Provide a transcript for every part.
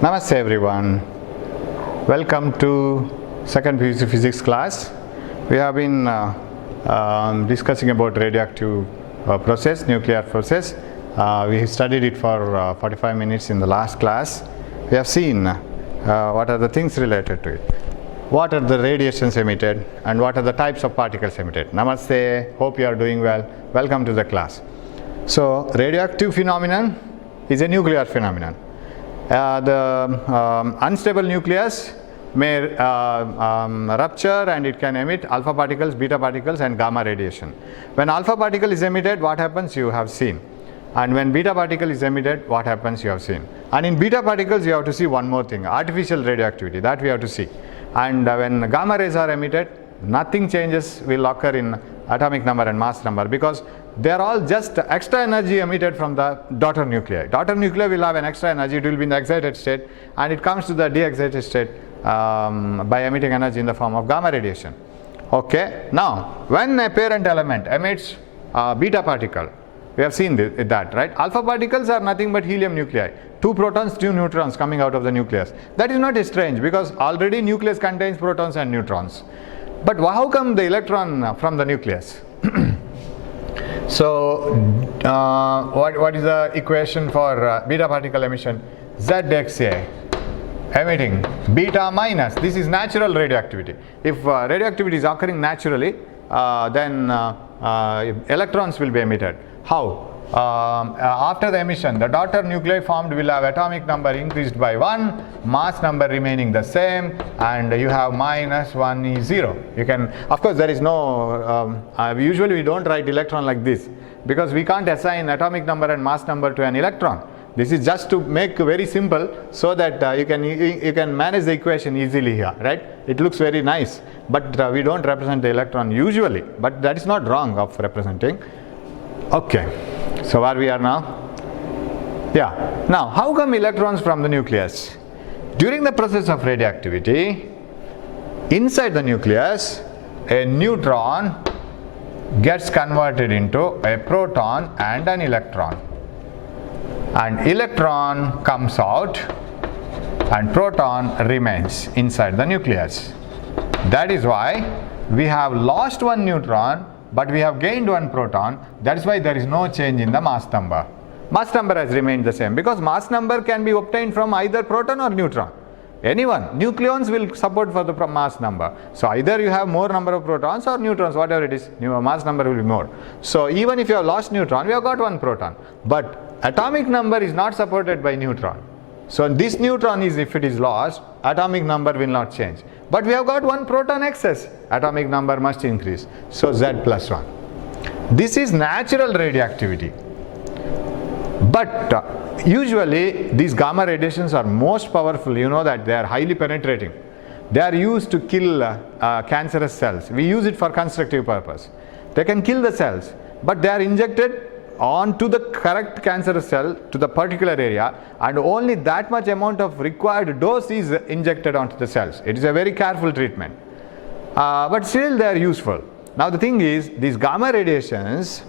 Namaste everyone. Welcome to second PUC physics class. We have been discussing about radioactive process, nuclear process. We studied it for 45 minutes in the last class. We have seen what are the things related to it. What are the radiations emitted and what are the types of particles emitted. Namaste, hope you are doing well. Welcome to the class. So radioactive phenomenon is a nuclear phenomenon. The unstable nucleus may rupture and it can emit alpha particles, beta particles and gamma radiation. When alpha particle is emitted, what happens you have seen. And when beta particle is emitted, what happens you have seen. And in beta particles you have to see one more thing, artificial radioactivity, that we have to see. And when gamma rays are emitted, nothing changes will occur in atomic number and mass number because they are all just extra energy emitted from the daughter nuclei. Daughter nuclei will have an extra energy, it will be in the excited state and it comes to the de-excited state by emitting energy in the form of gamma radiation. Okay. Now, when a parent element emits beta particle, we have seen that, right? Alpha particles are nothing but helium nuclei. 2 protons, 2 neutrons coming out of the nucleus. That is not strange because already nucleus contains protons and neutrons. But how come the electron from the nucleus? So, what is the equation for beta particle emission? ZXA emitting beta minus. This is natural radioactivity. If radioactivity is occurring naturally, then electrons will be emitted. How? After the emission, the daughter nuclei formed will have atomic number increased by 1, mass number remaining the same, and you have minus 1 is 0. You can, of course, there is no, usually we don't write electron like this because we can't assign atomic number and mass number to an electron. This is just to make very simple so that you can manage the equation easily here, right? It looks very nice, but we don't represent the electron usually, but that is not wrong of representing. Okay. So where we are now? Yeah. Now, how come electrons from the nucleus? During the process of radioactivity, inside the nucleus, a neutron gets converted into a proton and an electron. And electron comes out and proton remains inside the nucleus. That is why we have lost one neutron but we have gained one proton. That is why there is no change in the mass number. Mass number has remained the same because mass number can be obtained from either proton or neutron. Anyone. Nucleons will support for the mass number. So either you have more number of protons or neutrons, whatever it is, mass number will be more. So even if you have lost neutron, we have got one proton. But atomic number is not supported by neutron. So this neutron is, if it is lost, atomic number will not change. But we have got one proton excess, atomic number must increase. So Z plus 1. This is natural radioactivity. But usually these gamma radiations are most powerful. You know that they are highly penetrating. They are used to kill cancerous cells. We use it for constructive purpose. They can kill the cells, but they are injected onto the correct cancerous cell to the particular area and only that much amount of required dose is injected onto the cells. It is a very careful treatment, but still they are useful. Now the thing is, these gamma radiations,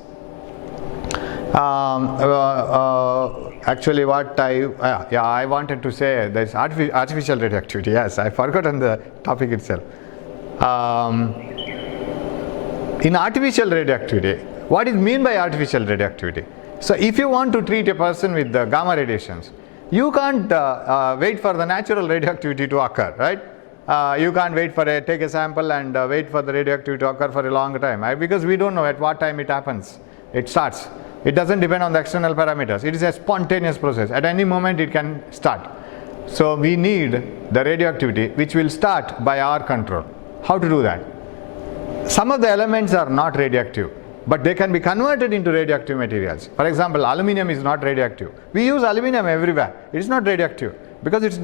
actually what I wanted to say, there is artificial radioactivity. Yes, I forgot on the topic itself. In artificial radioactivity, what is mean by artificial radioactivity? So if you want to treat a person with the gamma radiations, you can't wait for the natural radioactivity to occur, right? You can't wait for take a sample and wait for the radioactivity to occur for a long time, right? Because we don't know at what time it happens. It starts. It doesn't depend on the external parameters. It is a spontaneous process. At any moment it can start. So we need the radioactivity which will start by our control. How to do that? Some of the elements are not radioactive, but they can be converted into radioactive materials. For example, aluminum is not radioactive. We use aluminum everywhere. It is not radioactive because its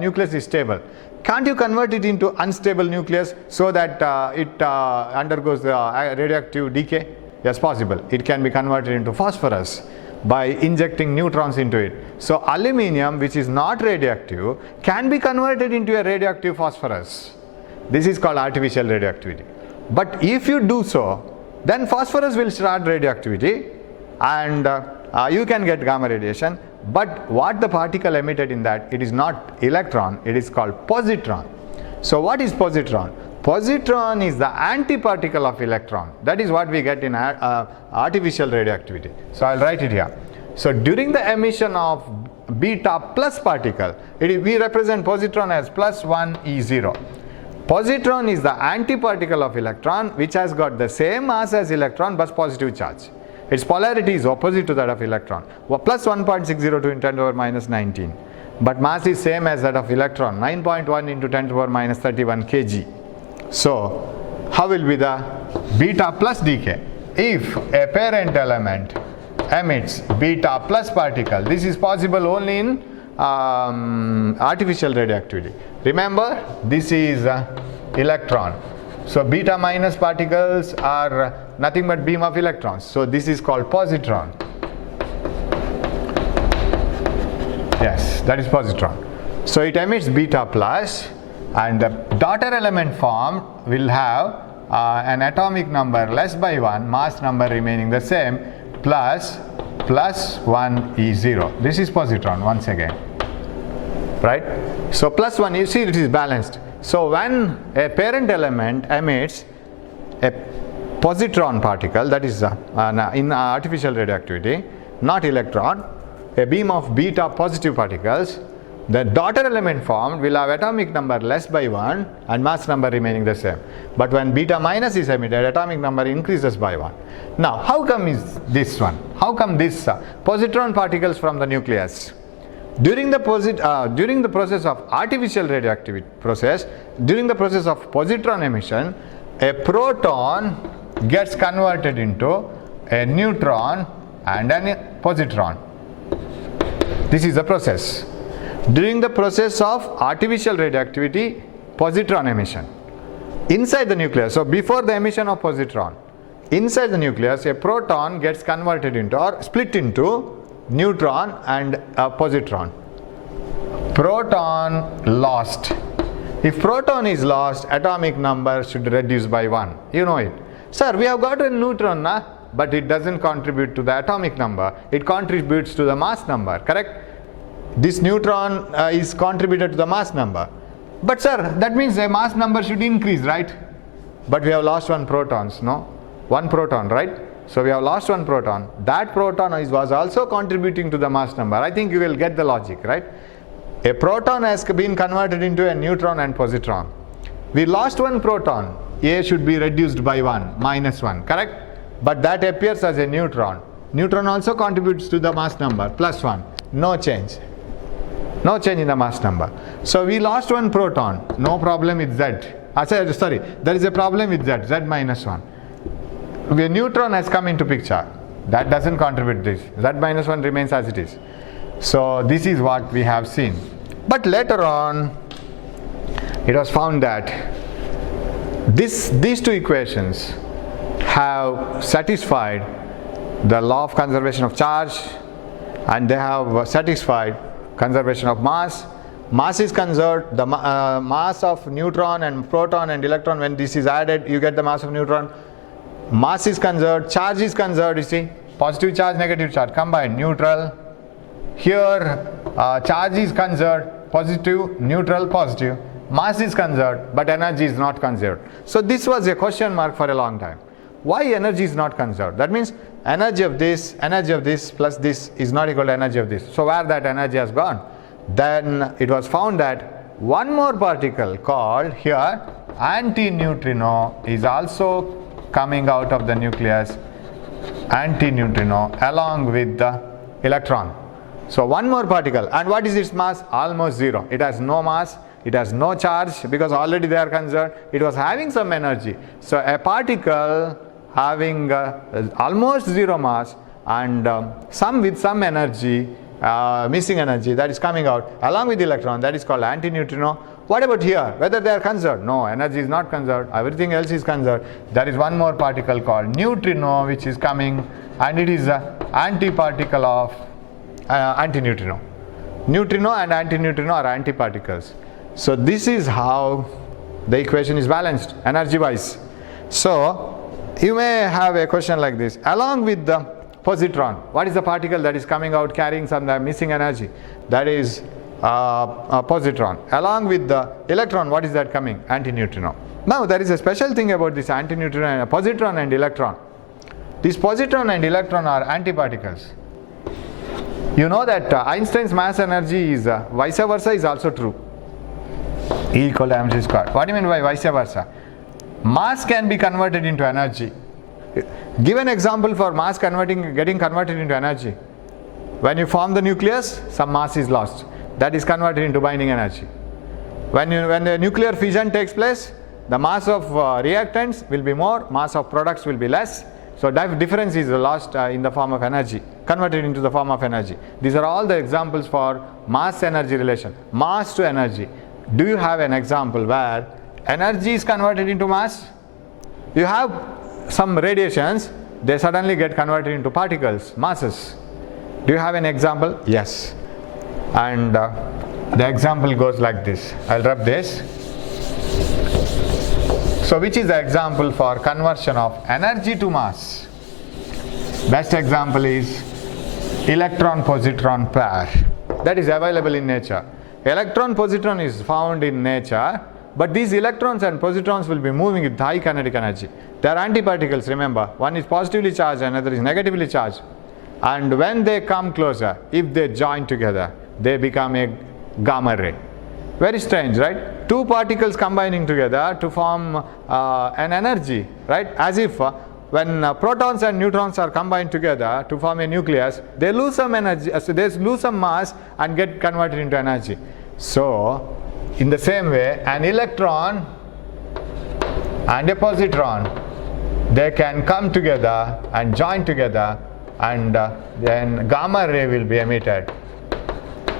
nucleus is stable. Can't you convert it into unstable nucleus so that it undergoes radioactive decay? Yes, possible. It can be converted into phosphorus by injecting neutrons into it. So aluminum, which is not radioactive, can be converted into a radioactive phosphorus. This is called artificial radioactivity. But if you do so, then phosphorus will start radioactivity and you can get gamma radiation, But what the particle emitted in that, it is not electron, it is called positron. So what is positron? Positron is the antiparticle of electron. That is what we get in artificial radioactivity. So I'll write it here. So during the emission of beta plus particle, we represent positron as plus 1 E0. Positron is the antiparticle of electron, which has got the same mass as electron but positive charge. Its polarity is opposite to that of electron. Plus 1.602 in 10 to the power minus 19. But mass is same as that of electron, 9.1 into 10 to the power minus 31 kg. So how will be the beta plus decay? If a parent element emits beta plus particle, this is possible only in artificial radioactivity. Remember, this is electron. So beta minus particles are nothing but beam of electrons. So this is called positron. Yes, that is positron. So it emits beta plus, and the daughter element formed will have an atomic number less by 1, mass number remaining the same, plus 1 E0. This is positron once again. Right? So plus 1, you see it is balanced. So when a parent element emits a positron particle, that is in artificial radioactivity, not electron, a beam of beta positive particles, the daughter element formed will have atomic number less by 1 and mass number remaining the same. But when beta minus is emitted, atomic number increases by 1. Now, how come is this one? How come this positron particles from the nucleus? During the process of artificial radioactivity process, during the process of positron emission, a proton gets converted into a neutron and a positron. This is the process. During the process of artificial radioactivity, positron emission, inside the nucleus, so before the emission of positron, inside the nucleus, a proton gets converted into or split into neutron and a positron. Proton lost. If proton is lost, atomic number should reduce by 1. You know it. Sir, we have got a neutron, but it doesn't contribute to the atomic number. It contributes to the mass number, correct? This neutron is contributed to the mass number. But sir, that means the mass number should increase, right? But we have lost one protons, no? One proton, right? So we have lost one proton. That proton was also contributing to the mass number. I think you will get the logic, right? A proton has been converted into a neutron and positron. We lost one proton. A should be reduced by 1, minus 1, correct? But that appears as a neutron. Neutron also contributes to the mass number, plus 1. No change. No change in the mass number. So we lost one proton. No problem with Z. Sorry, there is a problem with Z, Z minus 1. A neutron has come into picture. That doesn't contribute this. Z minus 1 remains as it is. So this is what we have seen. But later on, it was found that these two equations have satisfied the law of conservation of charge, and they have satisfied conservation of mass. Mass is conserved. The mass of neutron and proton and electron, when this is added, you get the mass of neutron. Mass is conserved, charge is conserved, you see. Positive charge, negative charge, combined, neutral. Here, charge is conserved, positive, neutral, positive. Mass is conserved, but energy is not conserved. So this was a question mark for a long time. Why energy is not conserved? That means energy of this plus this is not equal to energy of this. So where that energy has gone? Then it was found that one more particle called here antineutrino is also coming out of the nucleus, antineutrino, along with the electron. So one more particle, and what is its mass? Almost 0. It has no mass, it has no charge, because already they are conserved. It was having some energy. So a particle having almost 0 mass and some with some energy, missing energy, that is coming out along with the electron, that is called antineutrino. What about here? Whether they are conserved? No, energy is not conserved. Everything else is conserved. There is one more particle called neutrino which is coming, and it is an antiparticle of antineutrino. Neutrino and antineutrino are antiparticles. So this is how the equation is balanced energy wise. So you may have a question like this: along with the positron. What is the particle that is coming out carrying some missing energy? That is a positron. Along with the electron, what is that coming? Antineutrino. Now there is a special thing about this antineutrino, positron and electron. These positron and electron are antiparticles. You know that Einstein's mass energy is vice versa is also true. E equal to mc squared. What do you mean by vice versa? Mass can be converted into energy. Give an example for mass getting converted into energy. When you form the nucleus, some mass is lost. That is converted into binding energy. When the nuclear fission takes place, the mass of reactants will be more, mass of products will be less. So that difference is lost in the form of energy, converted into the form of energy. These are all the examples for mass energy relation, mass to energy. Do you have an example where energy is converted into mass? You have some radiations, they suddenly get converted into particles, masses. Do you have an example? Yes. And the example goes like this. I'll rub this. So which is the example for conversion of energy to mass? Best example is electron-positron pair. That is available in nature. Electron-positron is found in nature, but these electrons and positrons will be moving with high kinetic energy. They are antiparticles, remember. One is positively charged, another is negatively charged. And when they come closer, if they join together, they become a gamma ray. Very strange, right? Two particles combining together to form an energy, right? As if when protons and neutrons are combined together to form a nucleus, they lose some energy, they lose some mass and get converted into energy. So, in the same way, an electron and a positron, they can come together and join together, and then gamma ray will be emitted.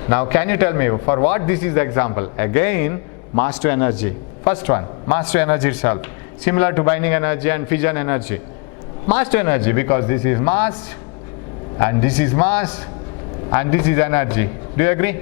Now can you tell me for what this is the example? Again, mass to energy. First one, mass to energy itself. Similar to binding energy and fission energy. Mass to energy, because this is mass and this is mass and this is energy. Do you agree?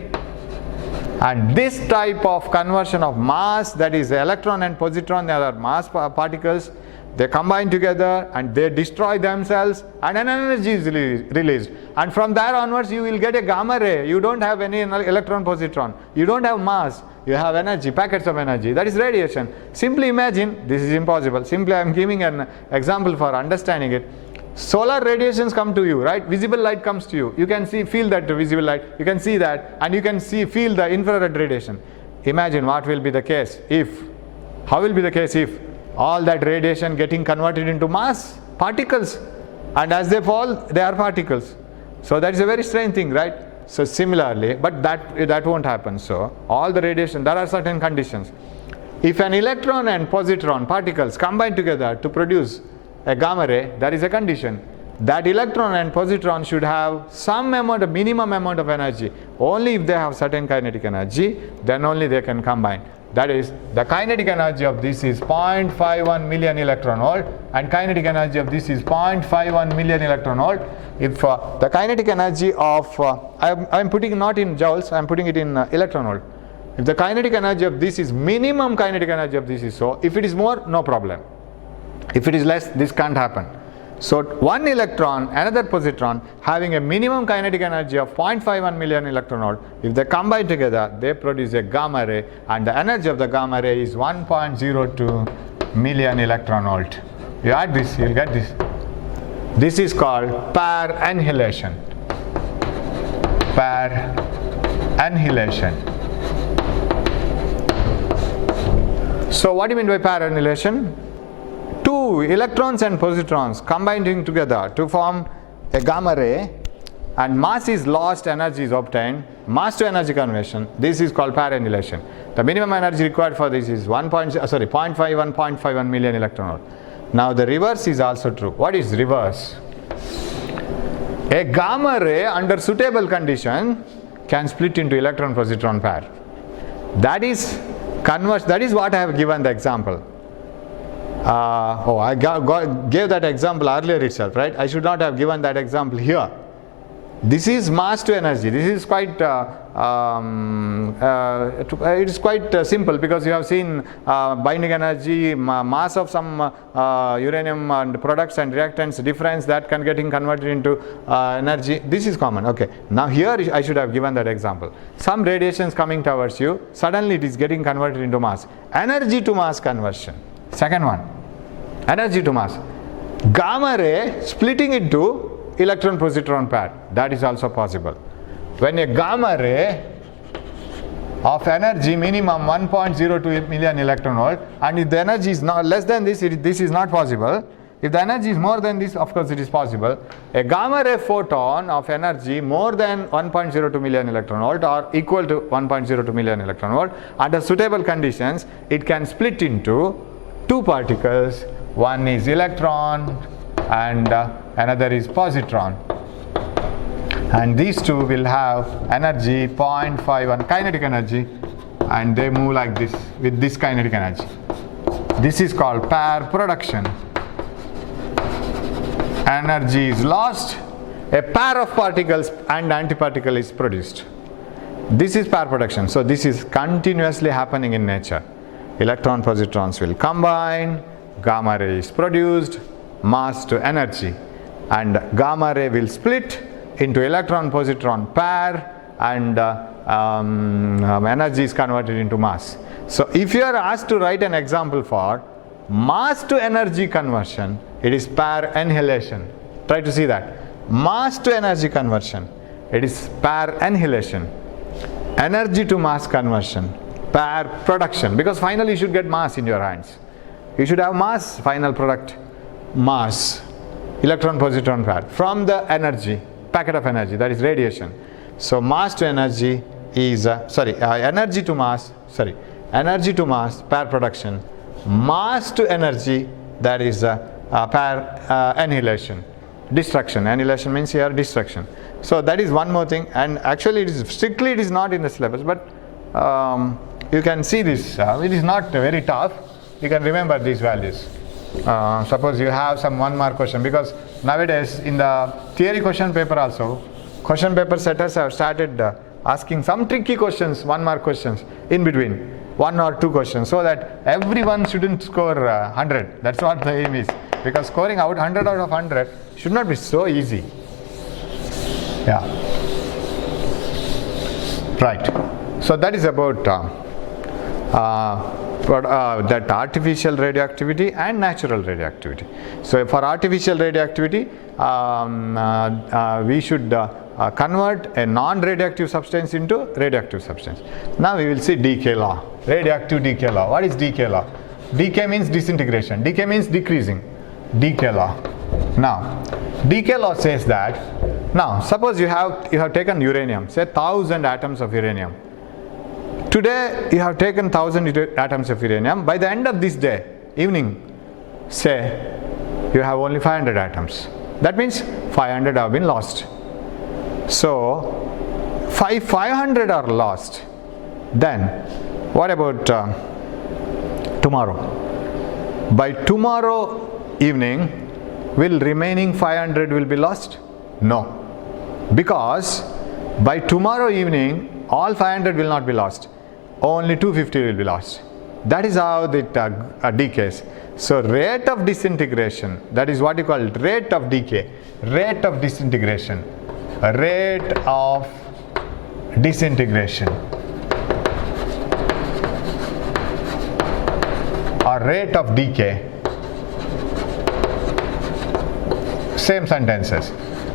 And this type of conversion of mass, that is electron and positron, they are mass particles, they combine together and they destroy themselves and an energy is released. And from there onwards you will get a gamma ray. You don't have any electron positron. You don't have mass. You have energy, packets of energy. That is radiation. Simply imagine, this is impossible. Simply I am giving an example for understanding it. Solar radiations come to you, right? Visible light comes to you. You can feel that visible light. You can see that, and you can feel the infrared radiation. Imagine what will be the case if, how will be the case if all that radiation getting converted into mass, particles, and as they fall, they are particles. So that is a very strange thing, right? So similarly, but that won't happen. So all the radiation, there are certain conditions. If an electron and positron particles combine together to produce a gamma ray, there is a condition. That electron and positron should have some amount, a minimum amount of energy. Only if they have certain kinetic energy, then only they can combine. That is, the kinetic energy of this is 0.51 million electron volt and kinetic energy of this is 0.51 million electron volt. If the kinetic energy of, I am putting not in joules, I am putting it in electron volt. If the kinetic energy of this is minimum kinetic energy of this is so, if it is more, no problem. If it is less, this can't happen. So one electron, another positron having a minimum kinetic energy of 0.51 million electron volt, if they combine together, they produce a gamma ray, and the energy of the gamma ray is 1.02 million electron volt. You add this, you'll get this. This is called pair annihilation. Pair annihilation. So what do you mean by pair annihilation? Two electrons and positrons combining together to form a gamma ray, and mass is lost, energy is obtained, mass to energy conversion. This is called pair annihilation. The minimum energy required for this is 0.51 million electron volt. Now the reverse is also true. What is reverse? A gamma ray under suitable condition can split into electron positron pair. That is what I have given the example. I gave that example earlier itself, right? I should not have given that example here. This is mass to energy. This is quite it is quite simple, because you have seen binding energy, mass of some uranium and products and reactants difference that can getting converted into energy. This is common. Okay. Now here I should have given that example. Some radiation is coming towards you. Suddenly it is getting converted into mass. Energy to mass conversion. Second one. Energy to mass. Gamma ray splitting into electron-positron pair, that is also possible. When a gamma ray of energy minimum 1.02 million electron volt, and if the energy is not less than this, this is not possible. If the energy is more than this, of course it is possible. A gamma ray photon of energy more than 1.02 million electron volt or equal to 1.02 million electron volt, under suitable conditions, it can split into two particles. One is electron and another is positron, and these two will have energy 0.51 kinetic energy, and they move like this with this kinetic energy. This is called pair production. Energy is lost, a pair of particles and antiparticle is produced. This is pair production. So this is continuously happening in nature. Electron positrons will combine, gamma ray is produced, mass to energy, and gamma ray will split into electron positron pair, and energy is converted into mass. So if you are asked to write an example for mass to energy conversion, it is pair annihilation. Try to see that. Mass to energy conversion, it is pair annihilation. Energy to mass conversion, pair production, because finally you should get mass in your hands. You should have mass, final product. Mass, electron positron pair from the energy, packet of energy, that is radiation. So mass to energy is energy to mass pair production, mass to energy, that is pair annihilation, destruction. Annihilation means here destruction. So that is one more thing, and actually it is not in the syllabus, but you can see this. It is not very tough. You can remember these values. Suppose you have some 1 mark question, because nowadays in the theory question paper also, question paper setters have started asking some tricky questions, 1 mark questions in between, 1 or 2 questions, so that everyone shouldn't score 100. That's what the aim is, because scoring out 100 out of 100 should not be so easy. Yeah. Right. So that is about that artificial radioactivity and natural radioactivity. So for artificial radioactivity, we should convert a non-radioactive substance into radioactive substance. Now we will see decay law, radioactive decay law. What is decay law? Decay means disintegration, decay means decreasing. Decay law. Now decay law says that, now suppose you have taken uranium, say 1000 atoms of uranium. Today you have taken 1000 atoms of uranium. By the end of this day, evening, say you have only 500 atoms. That means 500 have been lost. So 500 are lost. Then what about tomorrow? By tomorrow evening, will remaining 500 will be lost? No, because by tomorrow evening all 500 will not be lost. Only 250 will be lost. That is how it decays. So rate of disintegration, that is what you call rate of decay, rate of disintegration, rate of disintegration, or rate of decay. Same sentences.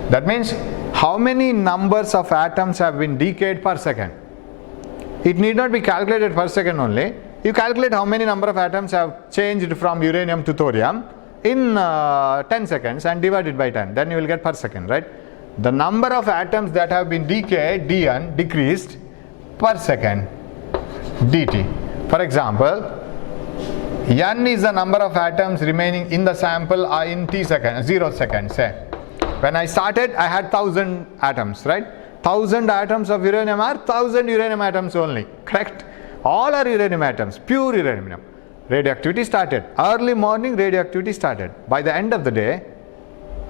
That means how many numbers of atoms have been decayed per second. It need not be calculated per second only. You calculate how many number of atoms have changed from uranium to thorium in 10 seconds and divide it by 10. Then you will get per second, right? The number of atoms that have been decayed, dn, decreased per second, dt. For example, n is the number of atoms remaining in the sample in t seconds, 0 seconds, say. When I started, I had 1000 atoms, right? 1000 atoms of uranium are 1000 uranium atoms only, correct? All are uranium atoms, pure uranium. Radioactivity started. Early morning radioactivity started. By the end of the day,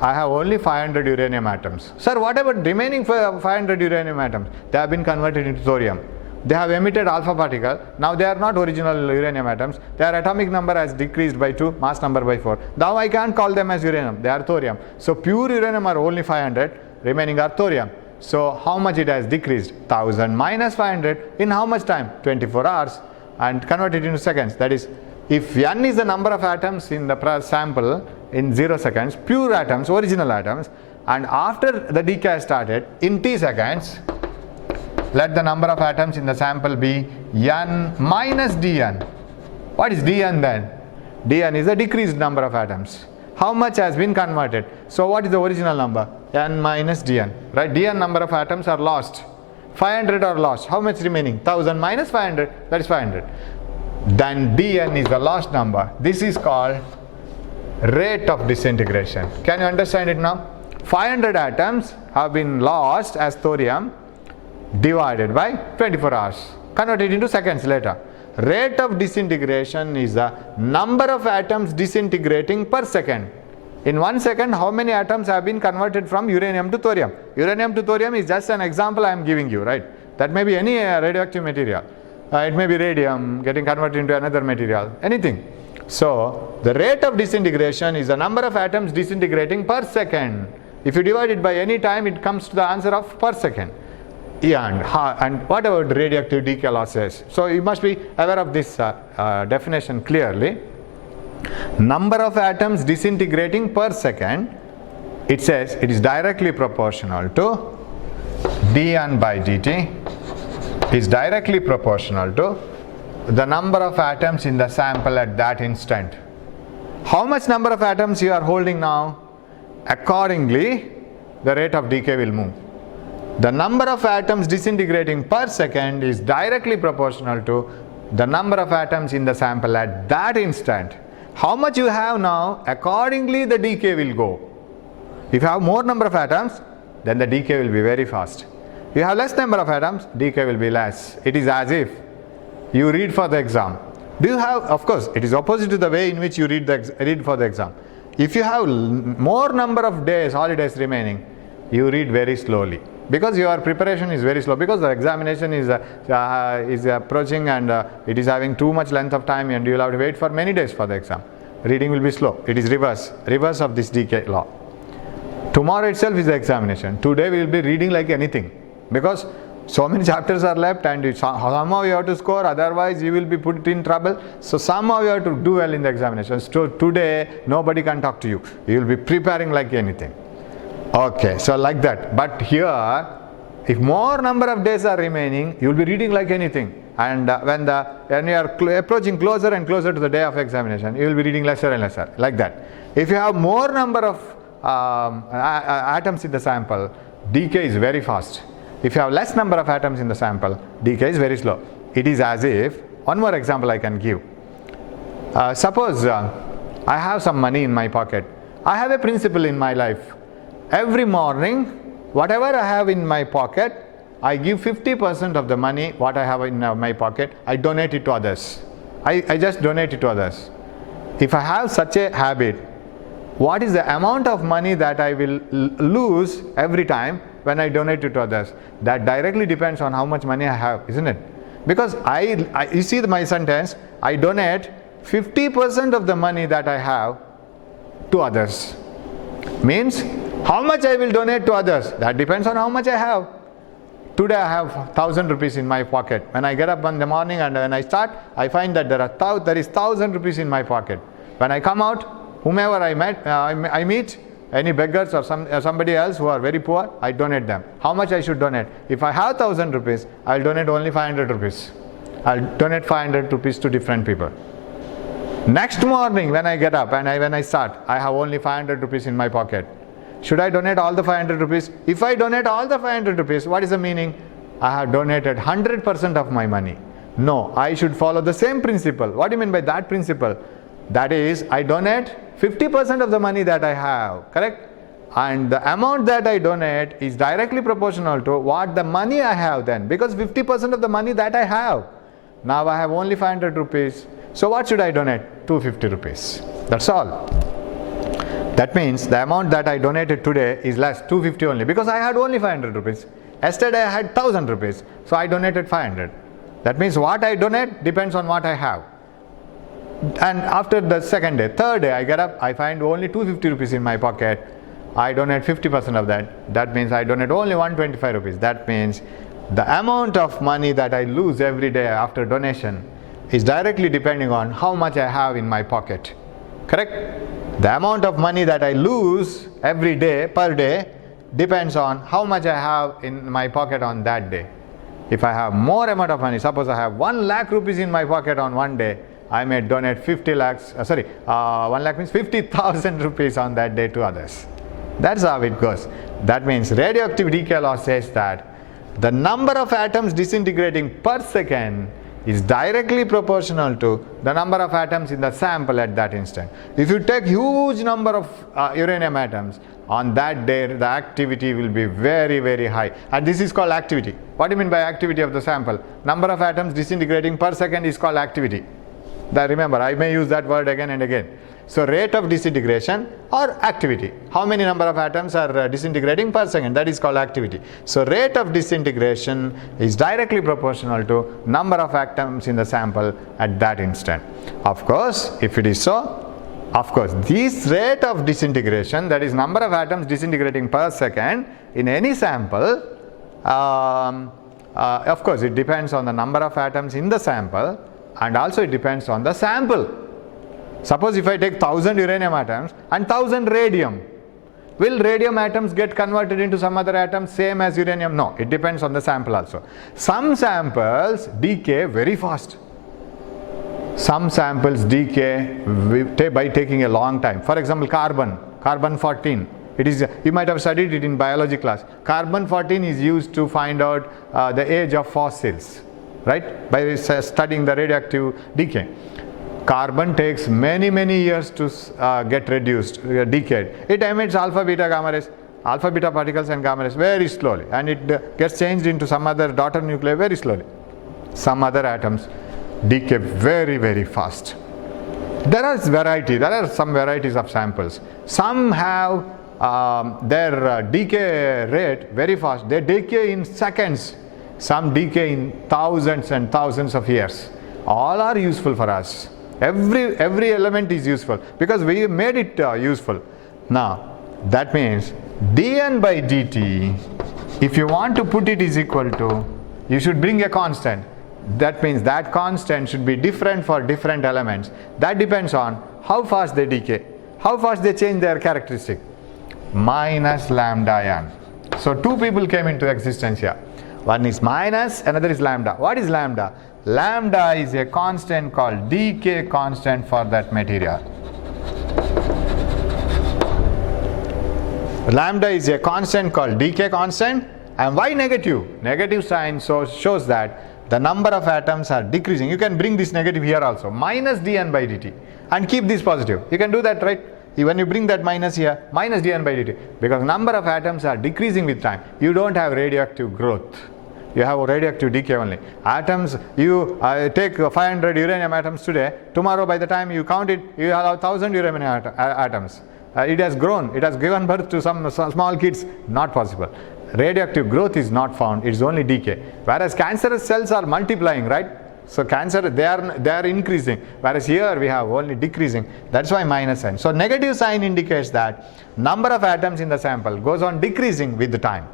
I have only 500 uranium atoms. Sir, what about remaining 500 uranium atoms? They have been converted into thorium. They have emitted alpha particle. Now they are not original uranium atoms. Their atomic number has decreased by 2, mass number by 4. Now I can't call them as uranium. They are thorium. So pure uranium are only 500. Remaining are thorium. So how much it has decreased? 1000 minus 500 in how much time? 24 hours. And convert it into seconds. That is, if n is the number of atoms in the sample in 0 seconds, pure atoms, original atoms, and after the decay has started in t seconds, let the number of atoms in the sample be n minus dn. What is dn then? dn is the decreased number of atoms. How much has been converted? So what is the original number? N minus dn. Right? dn number of atoms are lost. 500 are lost. How much remaining? 1000 minus 500. That is 500. Then dn is the lost number. This is called rate of disintegration. Can you understand it now? 500 atoms have been lost as thorium divided by 24 hours. Convert it into seconds later. Rate of disintegration is the number of atoms disintegrating per second. In 1 second, how many atoms have been converted from uranium to thorium? Uranium to thorium is just an example I am giving you, right? That may be any radioactive material. It may be radium getting converted into another material, anything. So the rate of disintegration is the number of atoms disintegrating per second. If you divide it by any time, it comes to the answer of per second. And what about radioactive decay losses? So you must be aware of this definition clearly. Number of atoms disintegrating per second, it says it is directly proportional to dN by dt is directly proportional to the number of atoms in the sample at that instant. How much number of atoms you are holding now? Accordingly, the rate of decay will move. The number of atoms disintegrating per second is directly proportional to the number of atoms in the sample at that instant. How much you have now, accordingly the decay will go. If you have more number of atoms, then the decay will be very fast. If you have less number of atoms, decay will be less. It is as if you read for the exam. Do you have, of course, it is opposite to the way in which you read for the exam. If you have more number of days, holidays remaining, you read very slowly. Because your preparation is very slow, because the examination is approaching and it is having too much length of time and you will have to wait for many days for the exam. Reading will be slow. It is reverse of this decay law. Tomorrow itself is the examination. Today we will be reading like anything, because so many chapters are left and somehow you have to score, otherwise you will be put in trouble. So somehow you have to do well in the examinations. So today nobody can talk to you. You will be preparing like anything. Okay, so like that. But here, if more number of days are remaining, you will be reading like anything. And when you are approaching closer and closer to the day of examination, you will be reading lesser and lesser, like that. If you have more number of atoms in the sample, decay is very fast. If you have less number of atoms in the sample, decay is very slow. It is as if, one more example I can give. Suppose I have some money in my pocket. I have a principle in my life. Every morning, whatever I have in my pocket, I give 50% of the money, what I have in my pocket, I donate it to others. I just donate it to others. If I have such a habit, what is the amount of money that I will lose every time when I donate it to others? That directly depends on how much money I have, isn't it? Because you see my sentence, I donate 50% of the money that I have to others. Means, how much I will donate to others? That depends on how much I have. Today I have 1000 rupees in my pocket. When I get up in the morning and when I start, I find that there is 1000 rupees in my pocket. When I come out, whomever I meet, any beggars or somebody else who are very poor, I donate them. How much I should donate? If I have 1000 rupees, I will donate only 500 rupees. I will donate 500 rupees to different people. Next morning when I get up and when I start, I have only 500 rupees in my pocket. Should I donate all the 500 rupees? If I donate all the 500 rupees, what is the meaning? I have donated 100% of my money. No, I should follow the same principle. What do you mean by that principle? That is, I donate 50% of the money that I have, correct? And the amount that I donate is directly proportional to what the money I have then, because 50% of the money that I have. Now I have only 500 rupees. So what should I donate? 250 rupees. That's all. That means the amount that I donated today is less, 250 only, because I had only 500 rupees. Yesterday I had 1000 rupees, so I donated 500. That means what I donate depends on what I have. And after the second day, third day, I get up, I find only 250 rupees in my pocket. I donate 50% of that. That means I donate only 125 rupees. That means the amount of money that I lose every day after donation is directly depending on how much I have in my pocket. Correct? The amount of money that I lose every day, per day, depends on how much I have in my pocket on that day. If I have more amount of money, suppose I have 1 lakh rupees in my pocket on one day, I may donate 1 lakh means 50,000 rupees on that day to others. That's how it goes. That means radioactive decay law says that the number of atoms disintegrating per second is directly proportional to the number of atoms in the sample at that instant. If you take huge number of uranium atoms, on that day the activity will be very, very high. And this is called activity. What do you mean by activity of the sample? Number of atoms disintegrating per second is called activity. That, remember, I may use that word again and again. So rate of disintegration or activity. How many number of atoms are disintegrating per second? That is called activity. So rate of disintegration is directly proportional to number of atoms in the sample at that instant. Of course, if it is so, of course, this rate of disintegration, that is number of atoms disintegrating per second in any sample, of course it depends on the number of atoms in the sample, and also it depends on the sample. Suppose if I take 1000 uranium atoms and 1000 radium, will radium atoms get converted into some other atom same as uranium? No, it depends on the sample also. Some samples decay very fast. Some samples decay by taking a long time. For example, carbon 14. It is, you might have studied it in biology class. Carbon 14 is used to find out the age of fossils, right? By studying the radioactive decay. Carbon takes many, many years to get reduced, decayed. It emits alpha, beta, gamma rays, alpha, beta particles and gamma rays very slowly, and it gets changed into some other daughter nuclei very slowly. Some other atoms decay very, very fast. There are some varieties of samples. Some have their decay rate very fast. They decay in seconds. Some decay in thousands and thousands of years. All are useful for us. Every element is useful because we made it useful. Now, that means dN by dt, if you want to put it is equal to, you should bring a constant. That means that constant should be different for different elements. That depends on how fast they decay, how fast they change their characteristic. Minus lambda n. So two people came into existence here. One is minus, another is lambda. What is lambda? Lambda is a constant called decay constant for that material. Lambda is a constant called decay constant. And why negative? Negative sign shows that the number of atoms are decreasing. You can bring this negative here also, minus dN by dt, and keep this positive. You can do that, right? When you bring that minus here, minus dN by dt, because number of atoms are decreasing with time. You don't have radioactive growth. You have radioactive decay only. Atoms, you take 500 uranium atoms today, tomorrow by the time you count it, you have 1000 uranium atoms. It has grown, it has given birth to some small kids. Not possible. Radioactive growth is not found, it is only decay. Whereas cancerous cells are multiplying, right? So cancer, they are increasing, whereas here we have only decreasing. That's why minus sign. So negative sign indicates that number of atoms in the sample goes on decreasing with the time.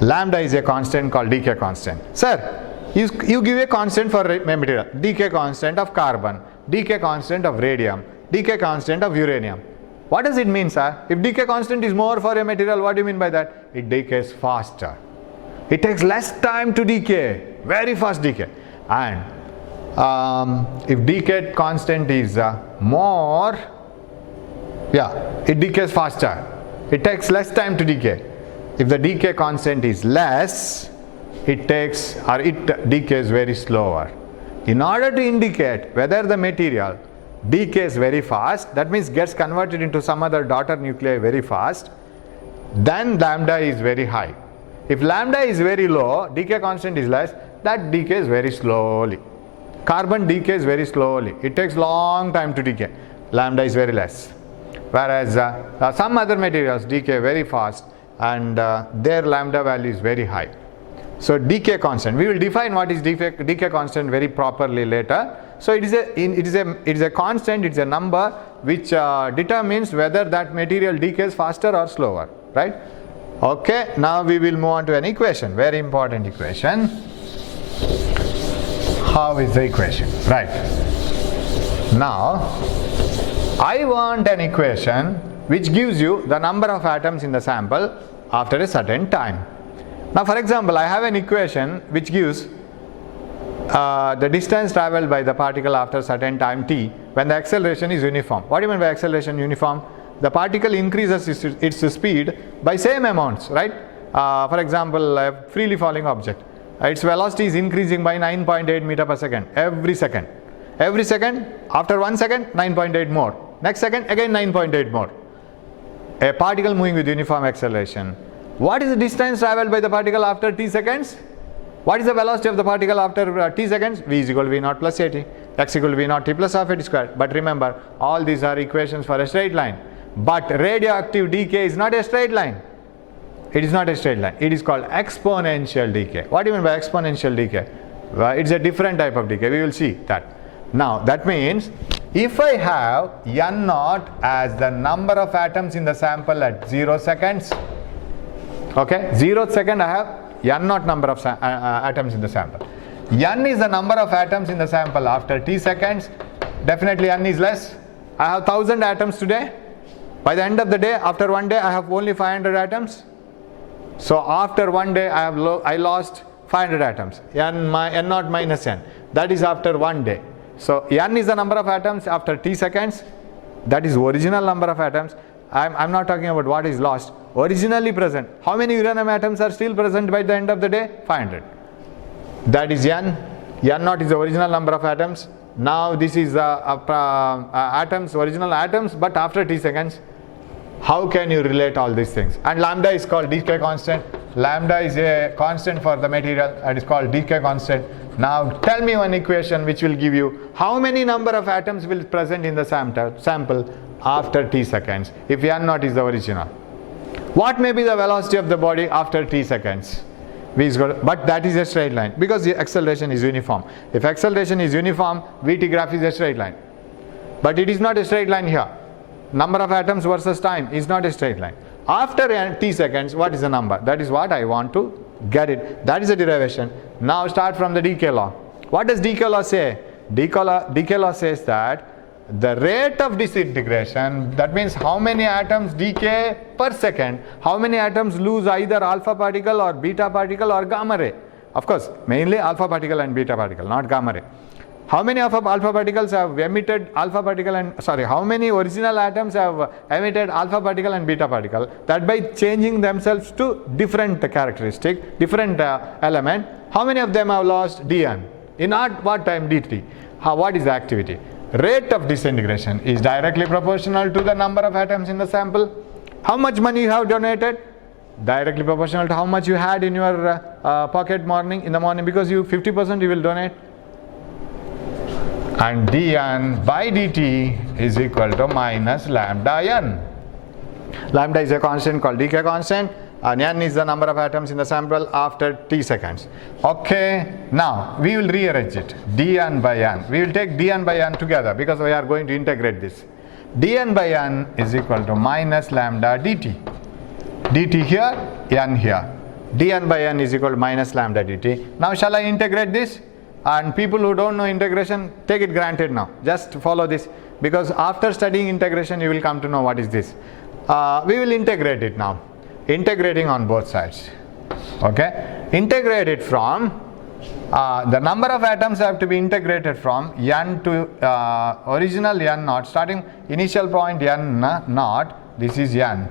Lambda is a constant called decay constant. Sir, you give a constant for material, decay constant of carbon, decay constant of radium, decay constant of uranium. What does it mean, sir? If decay constant is more for a material, what do you mean by that? It decays faster. It takes less time to decay, very fast decay. And if decay constant is more, it decays faster. It takes less time to decay. If the decay constant is less, it decays very slower. In order to indicate whether the material decays very fast, that means gets converted into some other daughter nuclei very fast, then lambda is very high. If lambda is very low, decay constant is less, that decays very slowly. Carbon decays very slowly. It takes long time to decay. Lambda is very less. whereas some other materials decay very fast and their lambda value is very high. So decay constant, we will define what is decay constant very properly later. So it is a constant, it is a number which determines whether that material decays faster or slower, right? Okay, now we will move on to an equation, very important equation. How is the equation? Right. Now, I want an equation which gives you the number of atoms in the sample after a certain time. Now, for example, I have an equation which gives the distance traveled by the particle after certain time t when the acceleration is uniform. What do you mean by acceleration uniform? The particle increases its speed by same amounts, right? For example, a freely falling object. Its velocity is increasing by 9.8 meter per second every second. Every second, after 1 second, 9.8 more. Next second, again 9.8 more. A particle moving with uniform acceleration. What is the distance traveled by the particle after t seconds? What is the velocity of the particle after t seconds? V is equal to v naught plus at, x equal to v naught t plus half at squared. But remember, all these are equations for a straight line. But radioactive decay is not a straight line. It is not a straight line. It is called exponential decay. What do you mean by exponential decay? Well, it's a different type of decay. We will see that. Now, that means if I have n naught as the number of atoms in the sample at 0 seconds, okay, 0th second I have n naught number of atoms in the sample. N is the number of atoms in the sample after t seconds. Definitely n is less. I have 1000 atoms today. By the end of the day, after 1 day, I have only 500 atoms. So after 1 day, I lost 500 atoms. N naught minus n. That is after 1 day. So n is the number of atoms after t seconds. That is original number of atoms. I'm not talking about what is lost. Originally present. How many uranium atoms are still present by the end of the day? 500. That is n. N naught is the original number of atoms. Now this is atoms, original atoms, but after t seconds. How can you relate all these things? And lambda is called decay constant. Lambda is a constant for the material and is called decay constant. Now tell me one equation which will give you how many number of atoms will present in the sample after t seconds if n naught is the original. What may be the velocity of the body after t seconds? V is good, but that is a straight line because the acceleration is uniform. If acceleration is uniform, Vt graph is a straight line. But it is not a straight line here. Number of atoms versus time is not a straight line. After t seconds, what is the number? That is what I want to get it. That is the derivation. Now start from the decay law. What does decay law say? Decay law says that the rate of disintegration, that means how many atoms decay per second, how many atoms lose either alpha particle or beta particle or gamma ray. Of course, mainly alpha particle and beta particle, not gamma ray. How many alpha particles have emitted alpha particle and, how many original atoms have emitted alpha particle and beta particle, that by changing themselves to different characteristic, different element, how many of them have lost dn? In what time dt? What is the activity? Rate of disintegration is directly proportional to the number of atoms in the sample. How much money you have donated? Directly proportional to how much you had in your pocket in the morning, because you 50% you will donate. And dn by dt is equal to minus lambda n. Lambda is a constant called decay constant, and n is the number of atoms in the sample after t seconds. Okay, now we will rearrange it. Dn by n. We will take dn by n together because we are going to integrate this. Dn by n is equal to minus lambda dt. Dt here, n here. Dn by n is equal to minus lambda dt. Now shall I integrate this? And people who don't know integration, take it granted now. Just follow this, because after studying integration, you will come to know what is this. We will integrate it now. Integrating on both sides. Okay? Integrate it from, the number of atoms have to be integrated from n to original n naught, starting initial point n naught, this is n.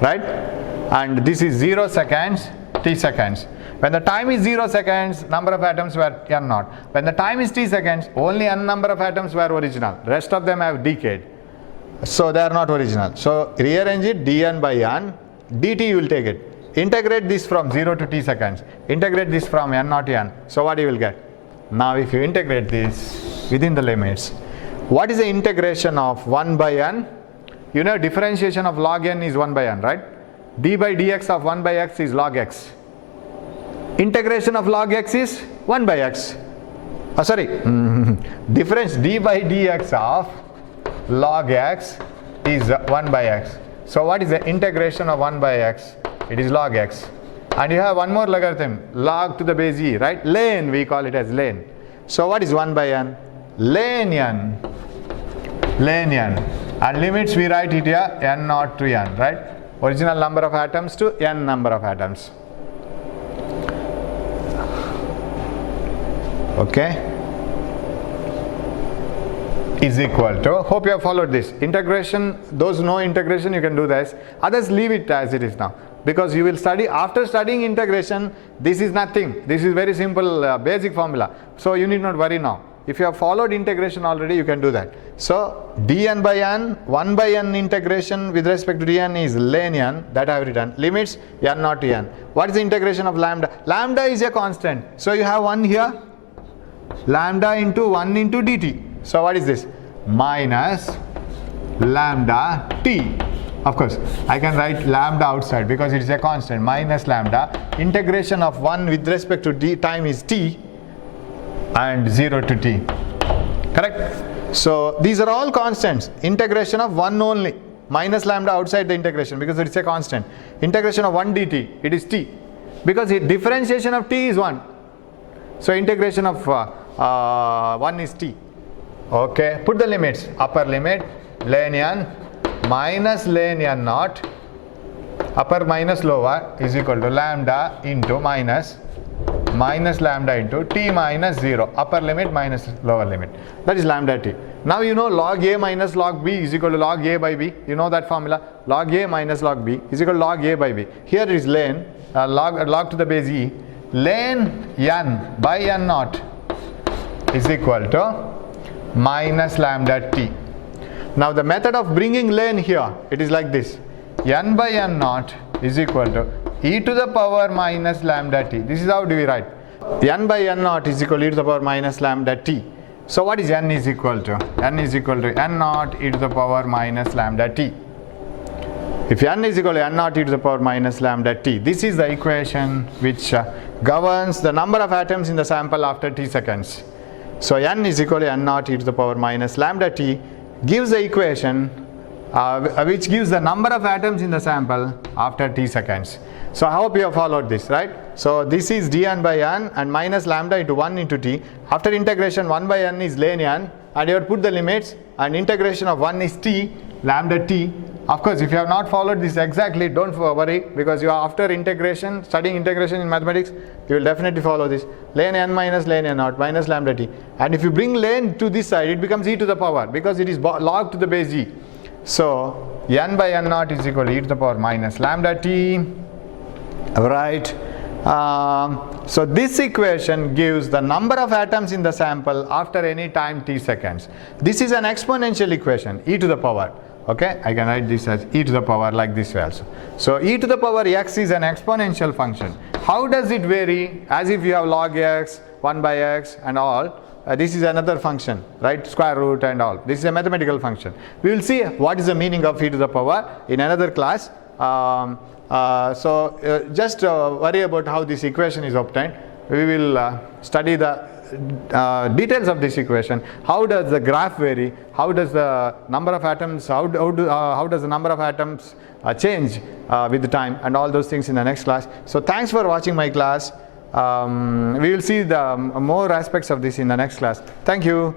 Right? And this is 0 seconds, t seconds. When the time is 0 seconds, number of atoms were n naught. When the time is t seconds, only n number of atoms were original. Rest of them have decayed. So they are not original. So rearrange it, dn by n. dt you will take it. Integrate this from 0 to t seconds. Integrate this from n naught to n. So what you will get? Now if you integrate this within the limits, what is the integration of 1 by n? You know differentiation of log n is 1 by n, right? D by dx of 1 by x is log x. Integration of log x is 1 by x. Difference d by dx of log x is 1 by x. So what is the integration of 1 by x? It is log x. And you have one more logarithm, log to the base e, right? Ln, we call it as ln. So what is 1 by n? Ln n. Ln n. And limits we write it here, n naught to n, right? Original number of atoms to n number of atoms. Okay, is equal to, hope you have followed this integration. Those who know integration, you can do this. Others, leave it as it is now, because you will study, after studying integration, this is nothing. This is very simple basic formula, so you need not worry now. If you have followed integration already, you can do that. So dn by n, 1 by n integration with respect to dn is ln n, that I have written. Limits n naught to n. What is the integration of lambda? Lambda is a constant, so you have 1 here, lambda into 1 into dt. So what is this? Minus lambda t. Of course, I can write lambda outside because it is a constant. Minus lambda. Integration of 1 with respect to d time is t, and 0 to t. Correct? So these are all constants. Integration of 1 only. Minus lambda outside the integration because it is a constant. Integration of 1 dt, it is t. Because the differentiation of t is 1. So integration of 1 is t. Okay, put the limits. Upper limit ln n minus ln n naught, upper minus lower, is equal to lambda into minus lambda into t minus 0. Upper limit minus lower limit. That is lambda t. Now you know log a minus log b is equal to log a by b. You know that formula. Log a minus log b is equal to log a by b. Here it is ln log to the base e. Ln n by n naught is equal to minus lambda t. Now the method of bringing ln here, it is like this. N by n naught is equal to e to the power minus lambda t. This is how do we write. N by n naught is equal to e to the power minus lambda t. So what is n is equal to? N is equal to n naught e to the power minus lambda t. If n is equal to n naught e to the power minus lambda t, this is the equation which governs the number of atoms in the sample after t seconds. So n is equal to n naught e to the power minus lambda t gives the equation which gives the number of atoms in the sample after t seconds. So I hope you have followed this, right? So this is dn by n and minus lambda into 1 into t. After integration, 1 by n is ln n, and you have put the limits, and integration of 1 is t, lambda t. Of course, if you have not followed this exactly, don't worry, because you are after integration, studying integration in mathematics, you will definitely follow this. Ln n minus ln n naught minus lambda t. And if you bring ln to this side, it becomes e to the power, because it is log to the base e. So n by n naught is equal to e to the power minus lambda t. Right. So this equation gives the number of atoms in the sample after any time t seconds. This is an exponential equation, e to the power. Okay, I can write this as e to the power like this way also. So e to the power x is an exponential function. How does it vary? As if you have log x, 1 by x and all. This is another function, right? Square root and all. This is a mathematical function. We will see what is the meaning of e to the power in another class. Just worry about how this equation is obtained. We will study the details of this equation. How does the graph vary? How does the number of atoms? How does the number of atoms change with the time? And all those things in the next class. So thanks for watching my class. We will see the more aspects of this in the next class. Thank you.